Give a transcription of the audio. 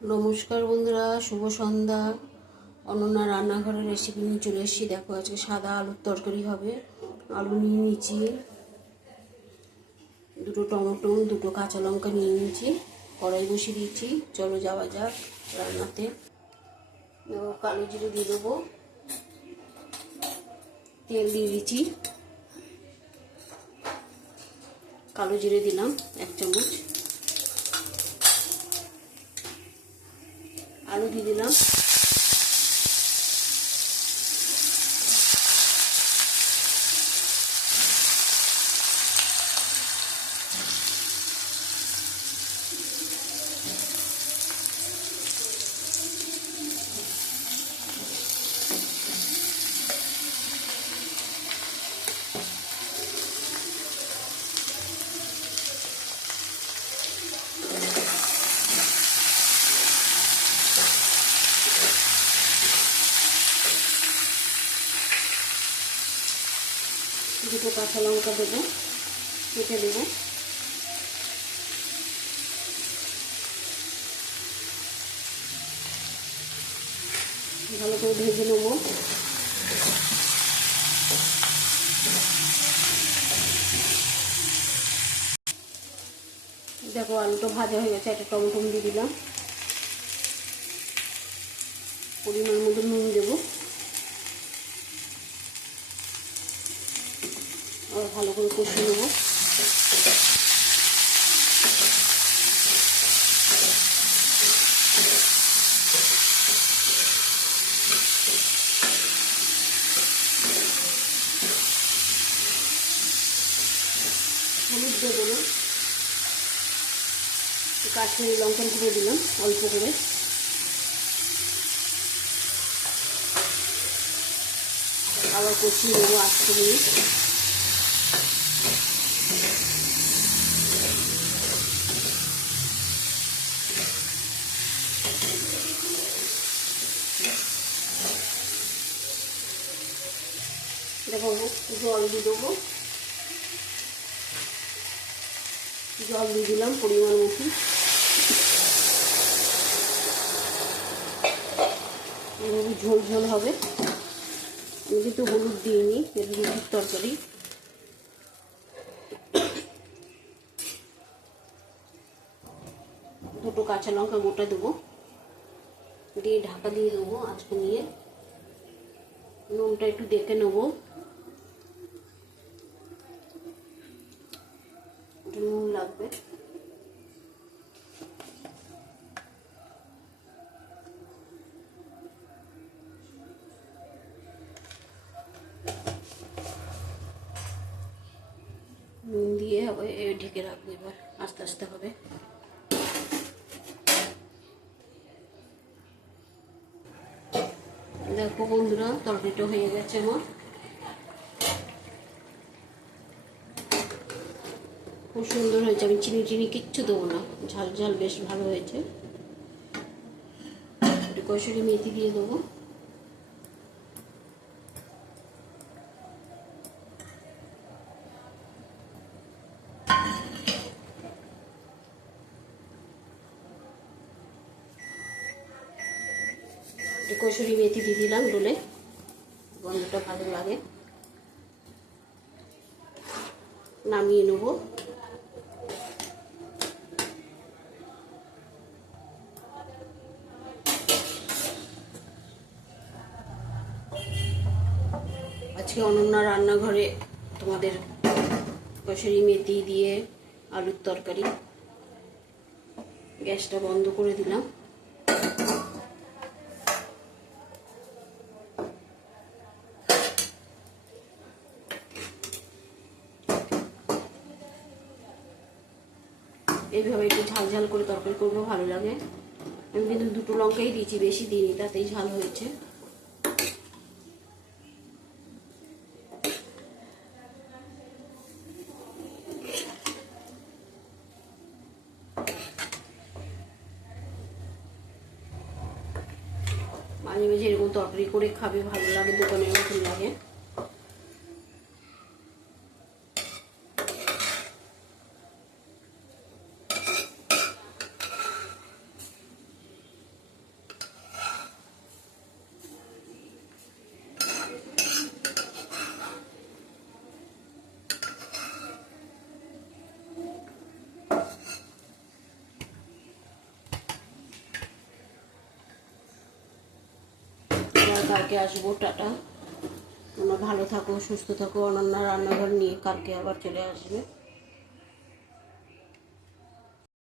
নমস্কার বন্ধুরা, শুভ সন্ধ্যা। অনন্যা রান্নাঘরের রেসিপি নিয়ে চলে এসেছি। দেখো, আজকে সাদা আলুর তরকারি হবে। আলু নিয়ে নিয়েছি, দুটো টমেটো, দুটো কাঁচা লঙ্কা নিয়ে নিয়েছি, কড়াই বসিয়ে দিয়েছি। চলো যাওয়া যাক রান্নাতে। কালো জিরে দিয়ে দেবো, তেল দিয়ে দিচ্ছি, কালো জিরে দিলাম 1 চামচ, আলু দিয়ে দিলাম, দুটো কাঁচা লঙ্কা দেবো, কেটে দেবো, ভালো করে ভেজে নেবো। দেখো আলুটা ভাজা হয়ে গেছে। একটা টমেটো দিয়ে দিলাম, পরিমাণ মতো নুন দেবো, আর ভালো করে কষিয়ে নেবো। হলুদ দিয়ে দেবো, কাশ্মীরি লঙ্কা গুঁড়ো দিলাম অল্প করে, আবার কষিয়ে নেবো 8 মিনিট। দেখো জল দিয়ে দেবো, জল দিয়ে দিলাম পরিমাণ মতো। এভাবে ঝোল ঝোল হবে। আমি কিন্তু হলুদ দিইনি, এটা রুটির তরকারি। দুটো কাঁচা লঙ্কা গোটা দেবো, দিয়ে ঢাকা দিয়ে দেবো আজকে নিয়ে। নুনটা একটু দেখে নেবো, নুন লাগবে। নুন দিয়ে ঢেকে রাখবো, এবার আস্তে আস্তে হবে। দেখো বন্ধুরা, তরকারিটা হয়ে গেছে আমার, খুব সুন্দর হয়েছে। আমি চিনি টিনি কিচ্ছু দেবো না, ঝাল ঝাল বেশ ভালো হয়েছে। একটু কসুরি মেথি দিয়ে দেবো, একটু কসুরি মেথি দিয়ে দিলাম ডলে, গন্ধটা ভালো লাগে। নামিয়ে নেবো। আজকে অনন্যা রান্নাঘরে তোমাদের কসুরি মেথি দিয়ে আলুর তরকারি। গ্যাসটা বন্ধ করে দিলাম। এইভাবে একটু ঝাল ঝাল করে তরকারি করবো, ভালো লাগে। আমি কিন্তু দুটো লঙ্কাই দিয়েছি, বেশি দিইনি, তাতেই ঝাল হয়েছে। মাঝে মাঝে এরকম তরকারি করে খাবে, ভালো লাগে, দোকানের মতন লাগে। কালকে আসবো। টাটা। তোমরা ভালো থাকো, সুস্থ থাকো। অনন্যা রান্নাঘর নিয়ে কালকে আবার চলে আসবে।